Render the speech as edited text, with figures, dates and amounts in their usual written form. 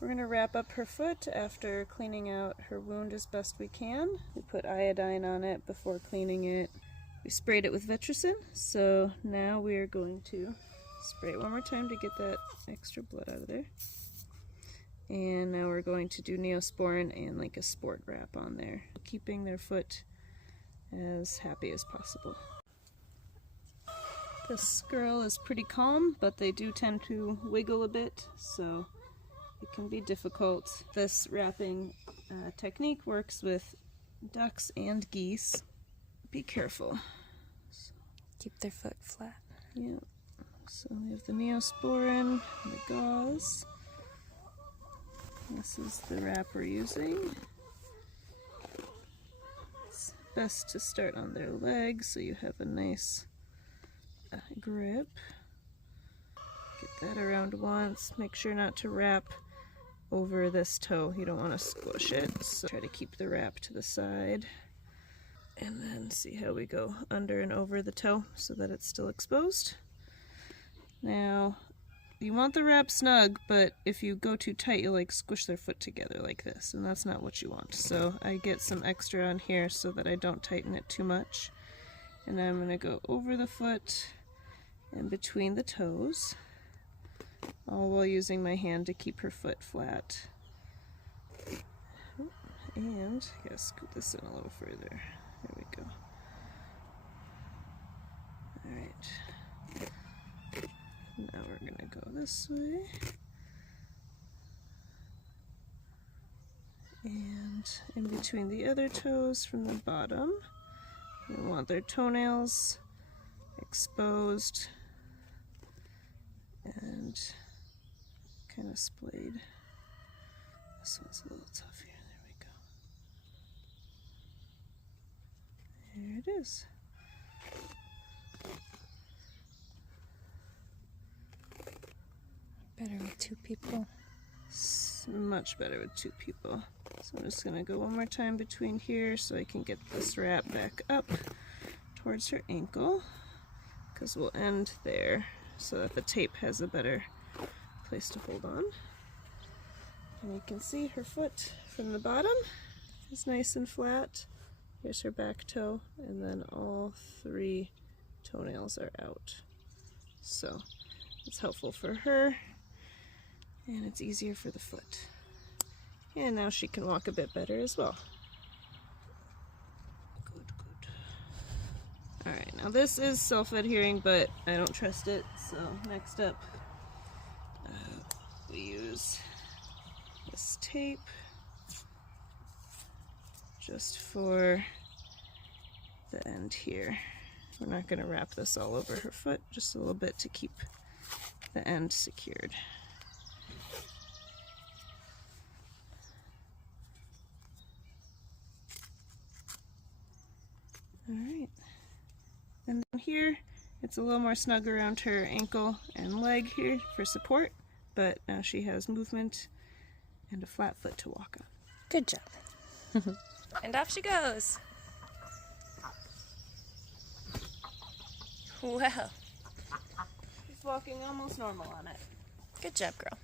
We're going to wrap up her foot after cleaning out her wound as best we can. We put iodine on it before cleaning it. We sprayed it with Vetricin, so now we are going to spray it one more time to get that extra blood out of there. And now we're going to do Neosporin and like a sport wrap on there, keeping their foot as happy as possible. This girl is pretty calm, but they do tend to wiggle a bit, so it can be difficult. This wrapping technique works with ducks and geese. Be careful. Keep their foot flat. Yeah. So we have the Neosporin, the gauze. This is the wrap we're using. It's best to start on their legs so you have a nice grip. Get that around once. Make sure not to wrap over this toe. You don't want to squish it, so try to keep the wrap to the side. And then see how we go under and over the toe so that it's still exposed. Now, you want the wrap snug, but if you go too tight, you'll like squish their foot together like this, and that's not what you want. So I get some extra on here so that I don't tighten it too much. And then I'm going to go over the foot and between the toes, all while using my hand to keep her foot flat. And I gotta scoot this in a little further. There we go. Alright. Now we're gonna go this way. And in between the other toes from the bottom, we want their toenails exposed and kind of splayed. This one's a little tough here. There we go. There it is. Better with two people. It's much better with two people. So I'm just going to go one more time between here so I can get this wrap back up towards her ankle, because we'll end there so that the tape has a better place to hold on. And you can see her foot from the bottom is nice and flat. Here's her back toe, and then all three toenails are out. So it's helpful for her, and it's easier for the foot. And now she can walk a bit better as well. Good, good. Alright, now this is self-adhering, but I don't trust it, so next up we use this tape just for the end here. We're not going to wrap this all over her foot, just a little bit to keep the end secured. Alright, and then here it's a little more snug around her ankle and leg here for support, but now she has movement and a flat foot to walk on. Good job. And off she goes. Well, She's walking almost normal on it. good job, girl.